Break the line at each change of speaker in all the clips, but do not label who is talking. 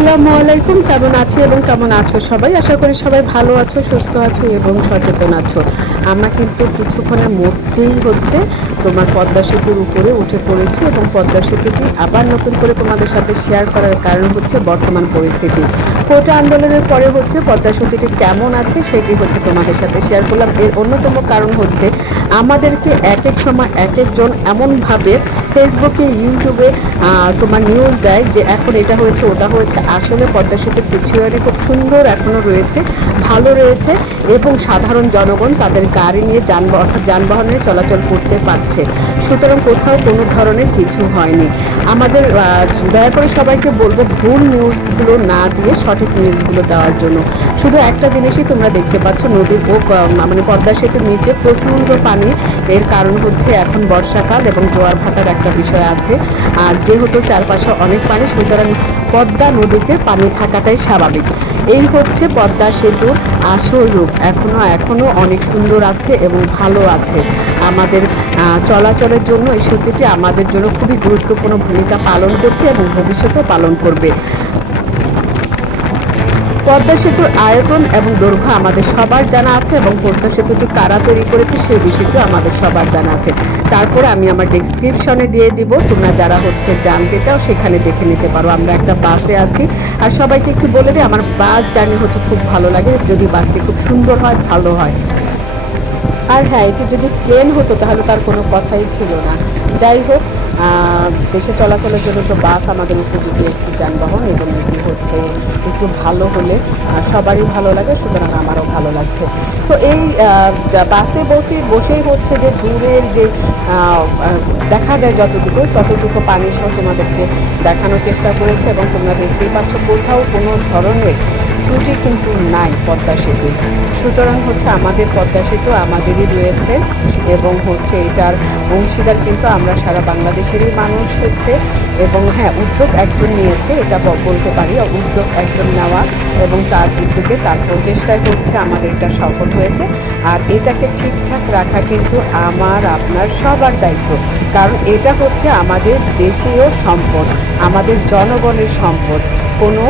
আসসালামু আলাইকুম। কেমন আছো এবং কেমন আছো সবাই? আশা করি সবাই ভালো আছো, সুস্থ আছো এবং সচেতন আছো। আমরা কিন্তু কিছুক্ষণের মধ্যেই হচ্ছে তোমার পদ্মা সেতুর উপরে উঠে পড়েছি এবং পদ্মা সেতুটি আবার নতুন করে তোমাদের সাথে শেয়ার করার কারণ হচ্ছে বর্তমান পরিস্থিতি। কোটা আন্দোলনের পরে হচ্ছে পদ্মা সেতুটি কেমন আছে সেটি হচ্ছে তোমাদের সাথে শেয়ার করলাম। এর অন্যতম কারণ হচ্ছে আমাদেরকে এক এক সময় এক একজন এমনভাবে ফেসবুকে, ইউটিউবে তোমার নিউজ দেয় যে এখন এটা হয়েছে, ওটা হয়েছে। আসলে পদ্মা সেতুর পিছুয়ারি খুব সুন্দর এখনও রয়েছে, ভালো রয়েছে এবং সাধারণ জনগণ তাদের গাড়ি নিয়ে যানবাহন অর্থাৎ যানবাহনে চলাচল করতে পারছে। সুতরাং কোথাও কোনো ধরনের কিছু হয়নি। আমাদের দয়া করে সবাইকে বলব, ভুল নিউজগুলো না দিয়ে সঠিক নিউজগুলো দেওয়ার জন্য। শুধু একটা জিনিসই তোমরা দেখতে পাচ্ছ নদীর মানে পদ্মা সেতুর নিচে প্রচণ্ড পানি। এর কারণ হচ্ছে এখন বর্ষাকাল এবং জোয়ার ভাটার একটা বিষয় আছে। আর যেহেতু চারপাশে অনেক পানি, সুতরাং পদ্মা নদীতে পানি থাকাটাই স্বাভাবিক। এই হচ্ছে পদ্মা সেতুর আসল রূপ। এখনও এখনও অনেক সুন্দর আছে এবং ভালো আছে। আমাদের চলাচলের জন্য এই সেতুটি আমাদের জন্য খুবই গুরুত্বপূর্ণ ভূমিকা পালন করছে এবং ভবিষ্যতেও পালন করবে। পদ্মা সেতুর আয়তন এবং দৈর্ঘ্য আমাদের সবার জানা আছে এবং পদ্মা সেতুটি কারা তৈরি করেছে সেই বিষয়টি আমাদের সবার জানা আছে। তারপরে আমি আমার ডেসক্রিপশনে দিয়ে দিব। তোমরা যারা হচ্ছে জানতে চাও সেখানে দেখে নিতে পারো। আমরা একটা বাসে আছি। আর সবাইকে একটু বলে দিই, আমার বাস জার্নি হচ্ছে খুব ভালো লাগে। যদি বাসটি খুব সুন্দর হয়, ভালো হয়। আর হ্যাঁ এটি যদি প্লেন হতো তাহলে তার কোনো কথাই ছিল না। যাই হোক দেশে চলাচলের জন্য তো বাস আমাদের উপযোগী একটি যানবাহন এবং এটি হচ্ছে একটু ভালো হলে সবারই ভালো লাগে, সুতরাং আমারও ভালো লাগছে। তো এই বাসে বসে, বসেই হচ্ছে যে দূরের যে দেখা যায় যতটুকু, ততটুকু পানি সহ তোমাদেরকে দেখানোর চেষ্টা করেছে এবং তোমরা দেখতেই পাচ্ছ কোথাও কোনো ধরনের ত্রুটি কিন্তু নাই পদ্মা সেতু। সুতরাং হচ্ছে আমাদের পদ্মা সেতু আমাদেরই রয়েছে এবং হচ্ছে এটার অংশীদার কিন্তু আমরা সারা বাংলাদেশেরই মানুষ হচ্ছে এবং হ্যাঁ উদ্যোগ একজন নিয়েছে, এটা বলতে পারি, উদ্যোগ একজন নেওয়া এবং তার উদ্যোগে তার প্রচেষ্টায় হচ্ছে আমাদের এটা সফল হয়েছে। আর এটাকে ঠিকঠাক রাখা কিন্তু আমার, আপনার সবার দায়িত্ব। কারণ এটা হচ্ছে আমাদের দেশীয় সম্পদ, আমাদের জনগণের সম্পদ। কোনো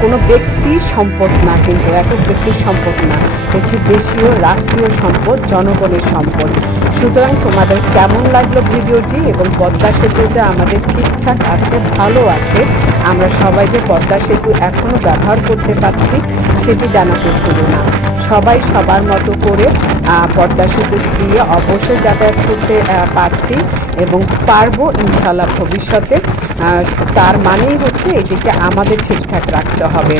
কোনো ব্যক্তির সম্পদ না, কিন্তু একক ব্যক্তির সম্পদ না। একটি দেশীয়, রাষ্ট্রীয় সম্পদ, জনগণের সম্পদ। সুতরাং তোমাদের কেমন লাগল ভিডিওটি এবং পদ্মা সেতু যে আমাদের ঠিকঠাক আছে, ভালো আছে? আমরা সবাই যে পদ্মা সেতু এখনও ব্যবহার করতে পারছি, সেটি জানাতে করি না। সবাই সবার মতো করে পদ্মা সেতু দিয়ে অবশ্যই যাতায়াত করতে পারছি এবং পারব ইনশাল্লাহ ভবিষ্যতে। তার মানেই হচ্ছে এটিকে আমাদের ঠিকঠাক রাখতে হবে।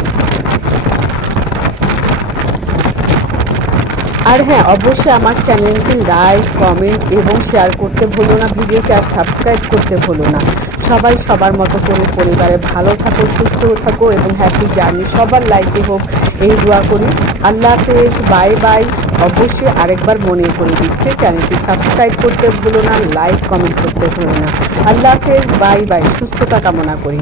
আর হ্যাঁ অবশ্যই আমার চ্যানেলটি লাইক কমেন্ট এবং শেয়ার করতে ভুলো না, ভিডিওটি আর সাবস্ক্রাইব করতে ভুলো না। সবাই সবার মতো করে পরিবারে ভালো থাকো, সুস্থ থাকো এবং হ্যাপি জার্নি সবার লাইফে হোক, এই দোয়া করি। আল্লাহ হাফেজ বাই বাই অবশ্যই আরেকবার মনে করে দিচ্ছে, চ্যানেলটি সাবস্ক্রাইব করতে ভুলো না লাইক কমেন্ট করতে ভুলো না। আল্লাহ হাফেজ বাই বাই সুস্থতা কামনা করি।